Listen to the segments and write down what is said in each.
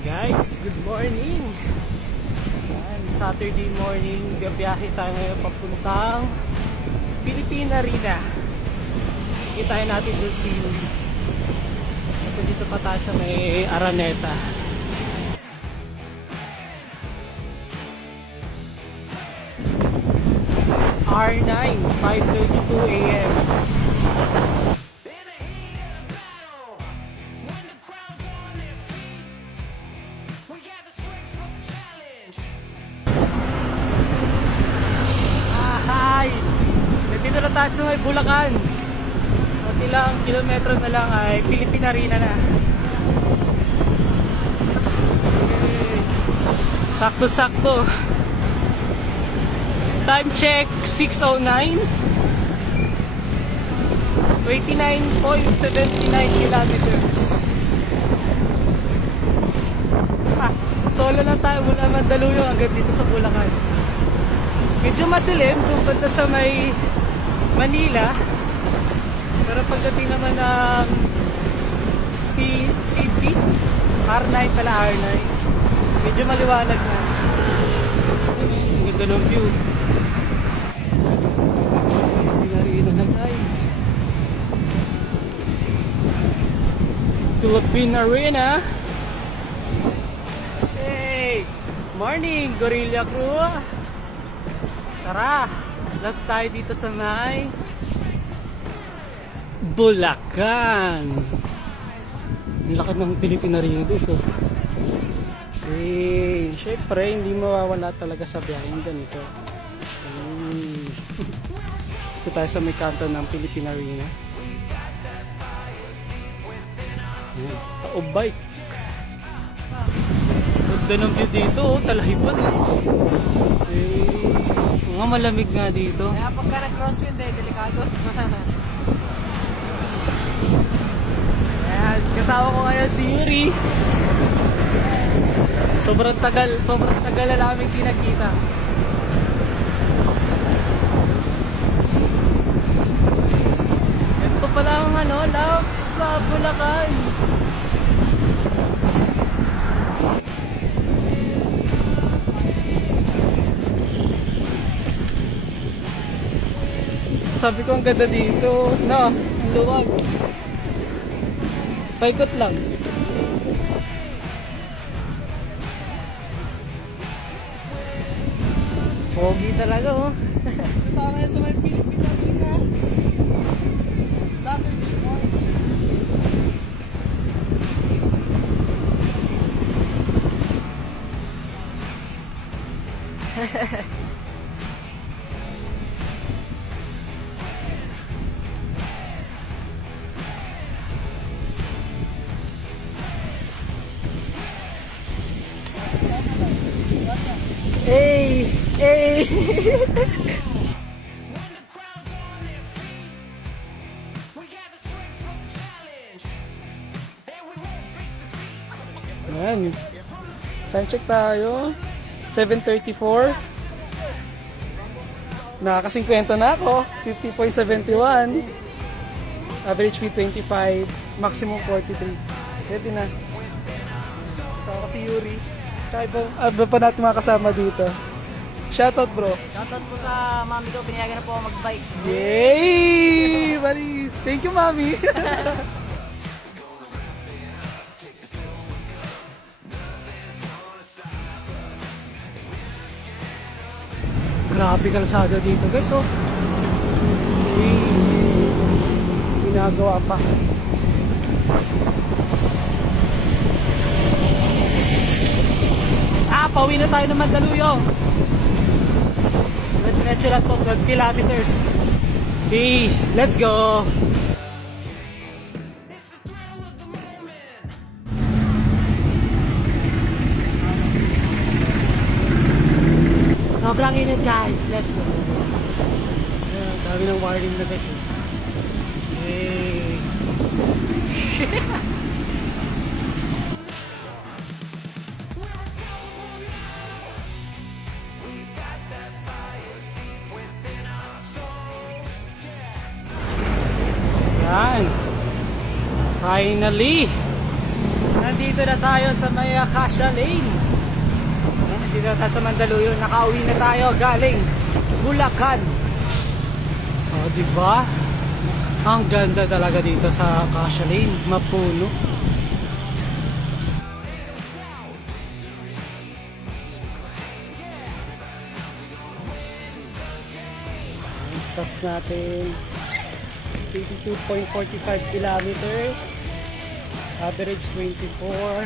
Guys, good morning. Yan, Saturday morning, biyahe tayo ngayon papuntang Philippine Arena. Kita natin doon si dito pa tayo sa may Araneta. R9, 5:32 AM. Dito na tayo sa may Bulacan. At ilang kilometro na lang ay Philippine Arena na. Okay. Sakto-sakto. Time check 6:09. 29.79 kilometers. Solo lang tayo mula Mandaluyong hanggang dito sa Bulacan. Medyo madilim kung banda sa may Manila, pero pagdating naman ng City, R9 pala, R9, medyo maliwanag na. Ang ganda ng view. Pinarino na guys. Philippine Arena. Hey! Morning, Guerrilla Crew! Tara! Labs tayo dito sa may Bulacan. Ang laki ng Philippine Arena doon. So, syempre hindi mawawala talaga sa biyaheng ganito. Ito tayo sa may kanto ng Philippine Arena. Taob bike. Ganda ng view dito, talahipan. Mga malamig nga dito. Kaya pagka nag-crosswind delikado. Ayan, kasama ko ngayon si Yuri. Sobrang tagal na namin kinakita. Ito pala ang love sa Bulacan. Sabi ko ang ganda dito. No, ang luwag. Paikot lang. Pogi talaga oh. Ito kaya sa may Philippine Arena. Saturday morning. Hey! Hey! Ayan. Time check tayo. 7:34. Nakaka-50 na ako. 50.71. Average speed 25. Maximum 43. Ready na. Kasama si Yuri. Tsaka iba pa natin mga kasama dito. Shoutout bro. Shoutout po sa mami ko, pinayagan na po ako mag-bike. Yay! Balis! Thank you mami! Grabe kalsada dito guys oh. Ginagawa pa. Pauwi na tayo ng Mandaluyong. Diretso lang po, 12 kilometers. Okay, let's go! Sobrang init guys, let's go! Dami ng warning na guys. Hey! Yan. Finally. Nandito na tayo sa may Acacia Lane. Nandito na tayo sa Mandaluyong. Nakauwi na tayo galing Bulacan. O, diba? Ang ganda talaga dito sa Acacia Lane. Mapuno. Ang stops natin 82.45 kilometers. Average 24.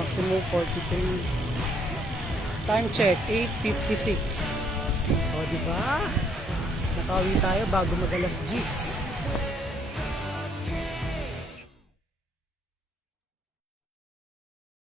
Maximum 43. Time check 8:56. O diba? Nakauwi tayo bago mag alas 10.